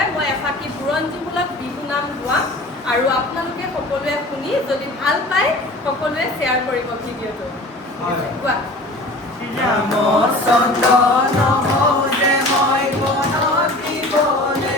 পেলাই মই এফাকি বুৰঞ্জীমূলক বিহু নাম গোৱাম আৰু আপোনালোকে সকলোৱে শুনি যদি ভাল পায় সকলোৱে শ্বেয়াৰ কৰিব ভিডিঅ'টো কোৱা ৰামচন্দ্ৰ নহ'লে মই বনত দিবলৈ